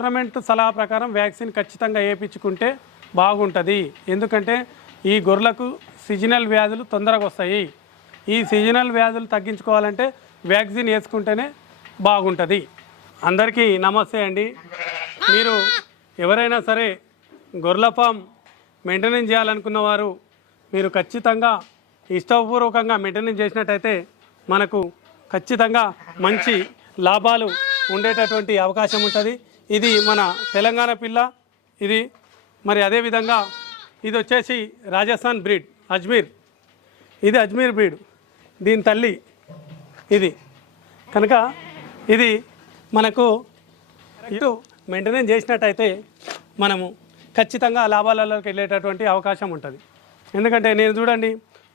Government సలహా ప్రకారం vaccine ఖచ్చితంగా వేయించుకుంటే బాగుంటుంది. ఎందుకంటే ఈ గొర్రెలకు సిజనల్ వ్యాధులు తొందరగా వస్తాయి. ఈ సీజనల్ వ్యాధులు తగ్గించుకోవాలంటే వ్యాక్సిన్ వేసుకుంటేనే బాగుంటుంది. అందరికీ నమస్తే అండి. మీరు ఎవరైనా సరే గొర్రెల ఫామ్ మెయింటెనెన్స్ చేయాలనుకున్న వారు మీరు ఖచ్చితంగా ఇష్టపూర్వకంగా మెయింటెనెన్స్ చేసినట్టయితే మనకు ఖచ్చితంగా మంచి లాభాలు ఉండేటటువంటి అవకాశం ఉంటుంది. ఇది మన తెలంగాణ పిల్ల. ఇది మరి అదేవిధంగా ఇది వచ్చేసి రాజస్థాన్ బ్రీడ్ అజ్మీర్. ఇది అజ్మీర్ బ్రీడ్. దీని తల్లి ఇది. కనుక ఇది మనకు ఇటు మెయింటెనెన్స్ చేసినట్టయితే మనము ఖచ్చితంగా లాభాలలోకి వెళ్ళేటటువంటి అవకాశం ఉంటుంది. ఎందుకంటే నేను చూడండి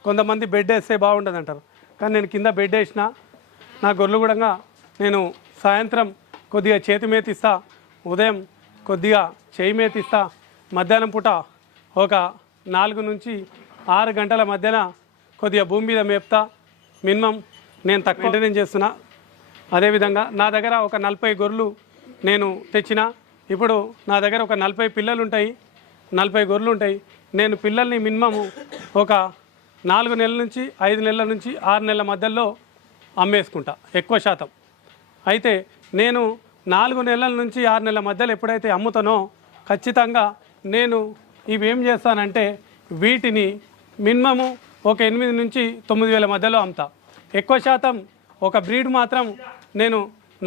కొంతమంది బెడ్ వేస్తే బాగుంటుంది అంటారు కానీ నేను కింద బెడ్ వేసిన నా గొర్రెలు కూడా నేను సాయంత్రం కొద్దిగా చేతి మేతిస్తా ఉదయం కొద్దిగా చేయి మేతిస్తా మధ్యాహ్నం పూట ఒక నాలుగు నుంచి ఆరు గంటల మధ్యన కొద్దిగా భూమి మీద మేపుతా. మినిమం నేను తక్కువ మెయింటెనెన్స్ చేస్తున్నా. అదేవిధంగా నా దగ్గర ఒక నలభై గొర్రెలు నేను తెచ్చిన. ఇప్పుడు నా దగ్గర ఒక నలభై పిల్లలు ఉంటాయి. నలభై గొర్రెలు ఉంటాయి. నేను పిల్లల్ని మినిమము ఒక నాలుగు నెలల నుంచి ఐదు నెలల నుంచి ఆరు నెలల మధ్యలో అమ్మేసుకుంటా. ఎక్కువ శాతం. అయితే నేను నాలుగు నెలల నుంచి ఆరు నెలల మధ్యలో ఎప్పుడైతే అమ్ముతానో ఖచ్చితంగా నేను ఇవేం చేస్తానంటే వీటిని మినిమము ఒక ఎనిమిది నుంచి తొమ్మిది వేల మధ్యలో అమ్ముతా. ఎక్కువ శాతం ఒక బ్రీడ్ మాత్రం నేను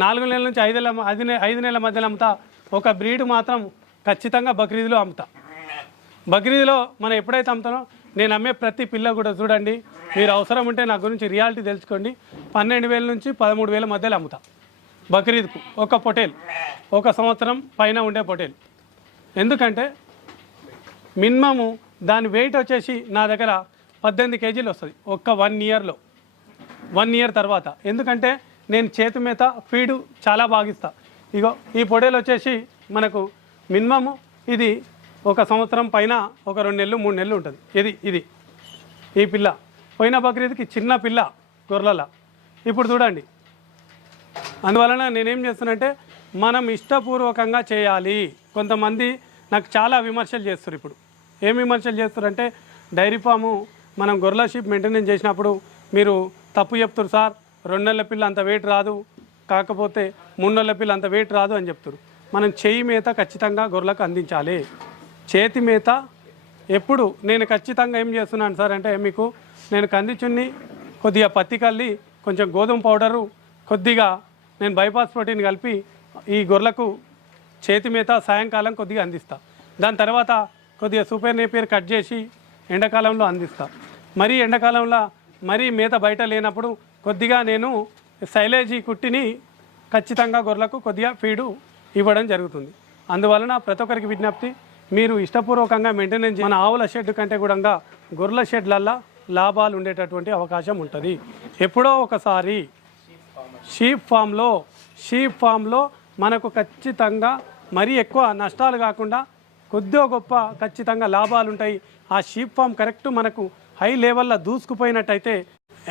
నాలుగు నెలల నుంచి ఐదు నెలల ఐదు ఐదు నెలల మధ్యలో అమ్ముతా. ఒక బ్రీడ్ మాత్రం ఖచ్చితంగా బక్రీద్లో అమ్ముతా. బక్రీద్లో మనం ఎప్పుడైతే అమ్ముతానో నేను అమ్మే ప్రతి పిల్ల కూడా చూడండి. మీరు అవసరం ఉంటే నా గురించి రియాలిటీ తెలుసుకోండి. పన్నెండు వేల నుంచి పదమూడు వేల మధ్యలో అమ్ముతా. బక్రీద్కు ఒక పొటేల్ ఒక సంవత్సరం పైన ఉండే పొటేల్. ఎందుకంటే మినిమము దాని వెయిట్ వచ్చేసి నా దగ్గర పద్దెనిమిది కేజీలు వస్తుంది ఒక్క వన్ ఇయర్లో వన్ ఇయర్ తర్వాత. ఎందుకంటే నేను చేతి మీద ఫీడు చాలా బాగిస్తా. ఇగో ఈ పొటేల్ వచ్చేసి మనకు మినిమము ఇది ఒక సంవత్సరం పైన ఒక రెండు నెలలు మూడు నెలలు ఉంటుంది. ఇది ఇది. ఈ పిల్ల. పోయిన బక్రీద్కి చిన్న పిల్ల గొర్రెల. ఇప్పుడు చూడండి. అందువలన నేనేం చేస్తానంటే మనం ఇష్టపూర్వకంగా చేయాలి. కొంతమంది నాకు చాలా విమర్శలు చేస్తారు ఇప్పుడు. ఏం విమర్శలు చేస్తారంటే డైరీ ఫాము మనం గొర్రెల షీప్ మెయింటెనెన్స్ చేసినప్పుడు మీరు తప్పు చెప్తారు సార్. రెండు నెలల పిల్ల అంత వెయిట్ రాదు. కాకపోతే మూడు నెలల పిల్ల అంత వెయిట్ రాదు అని చెప్తారు. మనం చేయి మేత ఖచ్చితంగా గొర్రెలకు అందించాలి. చేతి మేత ఎప్పుడు నేను ఖచ్చితంగా ఏం చేస్తున్నాను సార్ అంటే మీకు నేను కందిచున్ని కొద్దిగా పత్తి కల్లి కొంచెం గోధుమ పౌడరు కొద్దిగా నేను బైపాస్ ప్రోటీన్ కలిపి ఈ గొర్రెలకు చేతి మేత సాయంకాలం కొద్దిగా అందిస్తా. దాని తర్వాత కొద్దిగా సూపర్ నేపియర్ కట్ చేసి ఎండాకాలంలో అందిస్తా. మరీ ఎండాకాలంలో మరీ మేత బయట లేనప్పుడు కొద్దిగా నేను సైలేజీ కుట్టిని ఖచ్చితంగా గొర్రెలకు కొద్దిగా ఫీడు ఇవ్వడం జరుగుతుంది. అందువలన ప్రతి ఒక్కరికి విజ్ఞప్తి మీరు ఇష్టపూర్వకంగా మెయింటెనెన్స్ మన ఆవుల షెడ్ కంటే కూడా గొర్రెల షెడ్లల్లో లాభాలు ఉండేటటువంటి అవకాశం ఉంటుంది. ఎప్పుడో ఒకసారి షీప్ ఫామ్లో షీప్ ఫామ్లో మనకు ఖచ్చితంగా మరీ ఎక్కువ నష్టాలు కాకుండా కొద్దిగా గొప్ప ఖచ్చితంగా లాభాలు ఉంటాయి ఆ షీప్ ఫామ్ కరెక్ట్ మనకు హై లెవెల్లో దూసుకుపోయినట్టయితే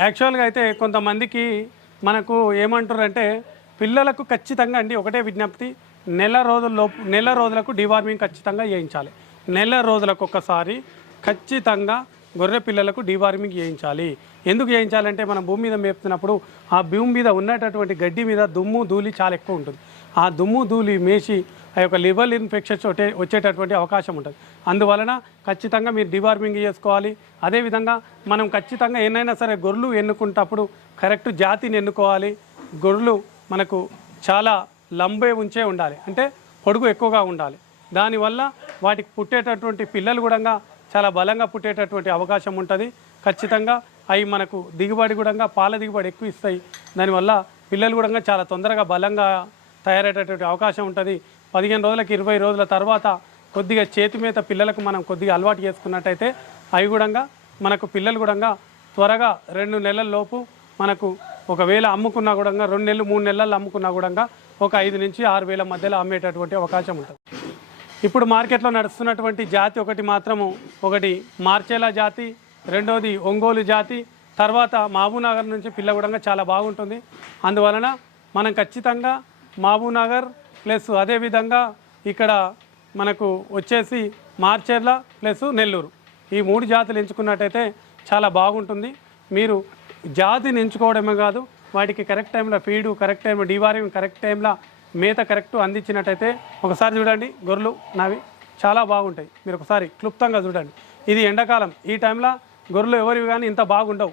యాక్చువల్గా అయితే కొంతమందికి మనకు ఏమంటారంటే పిల్లలకు ఖచ్చితంగా అండి ఒకటే విజ్ఞప్తి నెల రోజుల్లో నెల రోజులకు డివార్మింగ్ ఖచ్చితంగా చేయించాలి. నెల రోజులకు ఒకసారి ఖచ్చితంగా గొర్రె పిల్లలకు డివార్మింగ్ చేయించాలి. ఎందుకు చేయించాలంటే మనం భూమి మీద మేపుతున్నప్పుడు ఆ భూమి మీద ఉన్నటువంటి గడ్డి మీద దుమ్ము ధూళి చాలా ఎక్కువ ఉంటుంది. ఆ దుమ్ము ధూళి మేసి ఆ యొక్క లివర్ ఇన్ఫెక్షన్స్ వచ్చేటటువంటి అవకాశం ఉంటుంది. అందువలన ఖచ్చితంగా మీరు డివార్మింగ్ చేసుకోవాలి. అదేవిధంగా మనం ఖచ్చితంగా ఎన్నైనా సరే గొర్రెలు ఎన్నుకుంటప్పుడు కరెక్ట్ జాతిని ఎన్నుకోవాలి. గొర్రెలు మనకు చాలా లంబే ఉంచే ఉండాలి. అంటే పొడుగు ఎక్కువగా ఉండాలి. దానివల్ల వాటికి పుట్టేటటువంటి పిల్లలు కూడా చాలా బలంగా పుట్టేటటువంటి అవకాశం ఉంటుంది. ఖచ్చితంగా అవి మనకు దిగుబడి కూడా పాల దిగుబడి ఎక్కువ ఇస్తాయి. దానివల్ల పిల్లలు కూడా చాలా తొందరగా బలంగా తయారయ్యేటటువంటి అవకాశం ఉంటుంది. పదిహేను రోజులకి ఇరవై రోజుల తర్వాత కొద్దిగా చేతి మీద పిల్లలకు మనం కొద్దిగా అలవాటు చేసుకున్నట్టయితే అవి కూడా మనకు పిల్లలు కూడా త్వరగా రెండు నెలల లోపు మనకు ఒకవేళ అమ్ముకున్నా కూడా రెండు నెలలు మూడు నెలలు అమ్ముకున్నా కూడా ఒక ఐదు నుంచి ఆరు వేల మధ్యలో అమ్మేటటువంటి అవకాశం ఉంటుంది. ఇప్పుడు మార్కెట్లో నడుస్తున్నటువంటి జాతి ఒకటి మాత్రము ఒకటి మార్చేలా జాతి రెండోది ఒంగోలు జాతి. తర్వాత మహబూబ్నగర్ నుంచి పిల్ల కూడా చాలా బాగుంటుంది. అందువలన మనం ఖచ్చితంగా మహబూబ్నగర్ ప్లస్ అదేవిధంగా ఇక్కడ మనకు వచ్చేసి మార్చేర్ల ప్లస్ నెల్లూరు. ఈ మూడు జాతులు ఎంచుకున్నట్టయితే చాలా బాగుంటుంది. మీరు జాతిని ఎంచుకోవడమే కాదు వాటికి కరెక్ట్ టైంలో ఫీడు కరెక్ట్ టైంలో డివారింగ్ కరెక్ట్ టైంలో మేత కరెక్ట్ అందించినట్టయితే ఒకసారి చూడండి గొర్రెలు నావి చాలా బాగుంటాయి. మీరు ఒకసారి క్లుప్తంగా చూడండి. ఇది ఎండాకాలం. ఈ టైంలో గొర్రెలు ఎవరివి కానీ ఇంత బాగుండవు.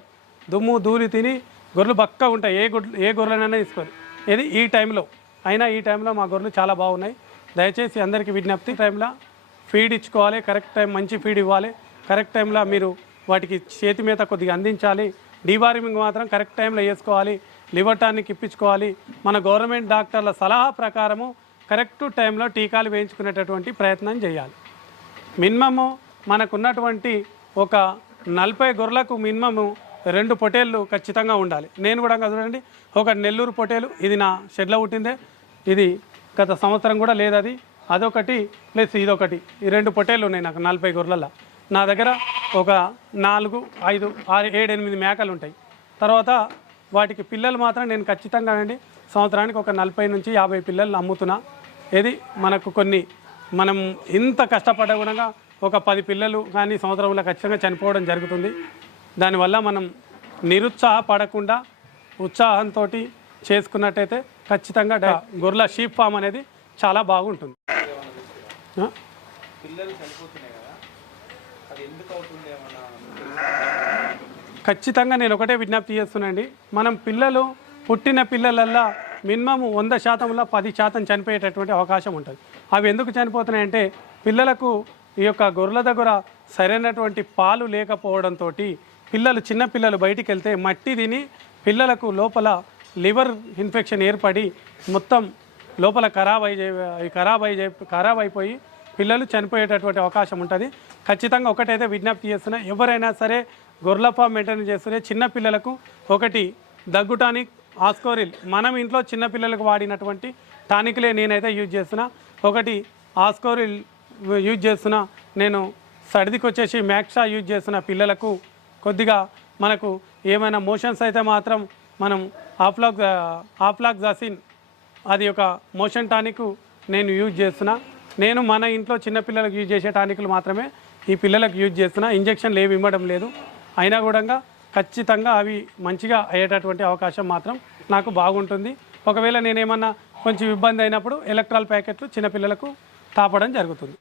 దుమ్ము ధూళి తిని గొర్రెలు బక్కగా ఉంటాయి. ఏ గొడ్లు ఏ గొర్రెలైనా తీసుకొని ఇది ఈ టైంలో. అయినా ఈ టైంలో మా గొర్రెలు చాలా బాగున్నాయి. దయచేసి అందరికీ విజ్ఞప్తి టైంలో ఫీడ్ ఇచ్చుకోవాలి. కరెక్ట్ టైం మంచి ఫీడ్ ఇవ్వాలి. కరెక్ట్ టైంలో మీరు వాటికి చేతి మీద కొద్దిగా అందించాలి. డీవార్మింగ్ మాత్రం కరెక్ట్ టైంలో వేసుకోవాలి. లివర్ టానిక్ ఇప్పించుకోవాలి. మన గవర్నమెంట్ డాక్టర్ల సలహా ప్రకారము కరెక్ట్ టైంలో టీకాలు వేయించుకునేటటువంటి ప్రయత్నం చేయాలి. మినిమము మనకున్నటువంటి ఒక నలభై గొర్రెలకు మినిమము రెండు పొటేళ్ళు ఖచ్చితంగా ఉండాలి. నేను కూడా చూడండి ఒక నెల్లూరు పొటేలు ఇది నా షెడ్లో పుట్టిందే. ఇది గత సంవత్సరం కూడా లేదు అది. అదొకటి ప్లస్ ఇదొకటి. ఈ రెండు పొటేళ్ళు ఉన్నాయి నాకు నలభై గొర్రెల నా దగ్గర ఒక నాలుగు ఐదు ఆరు ఏడు ఎనిమిది మేకలు ఉంటాయి. తర్వాత వాటికి పిల్లలు మాత్రం నేను ఖచ్చితంగా అండి సంవత్సరానికి ఒక నలభై నుంచి యాభై పిల్లలు అమ్ముతున్నా ఇది మనకు కొన్ని మనం ఇంత కష్టపడకుండా ఒక పది పిల్లలు కానీ సంవత్సరంలో ఖచ్చితంగా చనిపోవడం జరుగుతుంది. దానివల్ల మనం నిరుత్సాహపడకుండా ఉత్సాహంతో చేసుకున్నట్టయితే ఖచ్చితంగా గొర్రెల షీప్ ఫామ్ అనేది చాలా బాగుంటుంది. ఖచ్చితంగా నేను ఒకటే విజ్ఞప్తి చేస్తున్నానండి. మనం పిల్లలు పుట్టిన పిల్లలల్లా మినిమం వంద శాతంలో పది శాతం చనిపోయేటటువంటి అవకాశం ఉంటుంది. అవి ఎందుకు చనిపోతున్నాయంటే పిల్లలకు ఈ యొక్క గొర్రెల దగ్గర సరైనటువంటి పాలు లేకపోవడంతో పిల్లలు చిన్నపిల్లలు బయటికి వెళ్తే మట్టి తిని పిల్లలకు లోపల లివర్ ఇన్ఫెక్షన్ ఏర్పడి మొత్తం లోపల ఖరాబ్ అయి ఖరాబ్ అయి ఖరాబ్ అయిపోయి పిల్లలు చనిపోయేటటువంటి అవకాశం ఉంటుంది. ఖచ్చితంగా ఒకటైతే విజ్ఞప్తి చేస్తున్నా ఎవరైనా సరే గొర్రెల ఫామ్ మెయింటైన్ చేస్తే చిన్నపిల్లలకు ఒకటి దగ్గు టానిక్ ఆస్కోరిల్ మనం ఇంట్లో చిన్నపిల్లలకు వాడినటువంటి టానిక్లే నేనైతే యూజ్ చేస్తున్నా. ఒకటి ఆస్కోరిల్ యూజ్ చేస్తున్న. నేను సర్దికి వచ్చేసి మ్యాక్సా యూజ్ చేస్తున్న పిల్లలకు కొద్దిగా మనకు ఏమైనా మోషన్స్ అయితే మాత్రం మనం ఆఫ్లాక్ ఆఫ్లాక్జాసిన్ uh, అది ఒక మోషన్ టానిక్ నేను యూజ్ చేస్తున్నా. నేను మన ఇంట్లో చిన్నపిల్లలకు యూజ్ చేసే టానిక్లు మాత్రమే ఈ పిల్లలకు యూజ్ చేస్తున్నా. ఇంజక్షన్లు ఏమి ఇవ్వడం లేదు. అయినా కూడా ఖచ్చితంగా అవి మంచిగా అయ్యేటటువంటి అవకాశం మాత్రం నాకు బాగుంటుంది. ఒకవేళ నేనేమన్నా కొంచెం ఇబ్బంది అయినప్పుడు ఎలక్ట్రాల్ ప్యాకెట్లు చిన్నపిల్లలకు తాపడం జరుగుతుంది.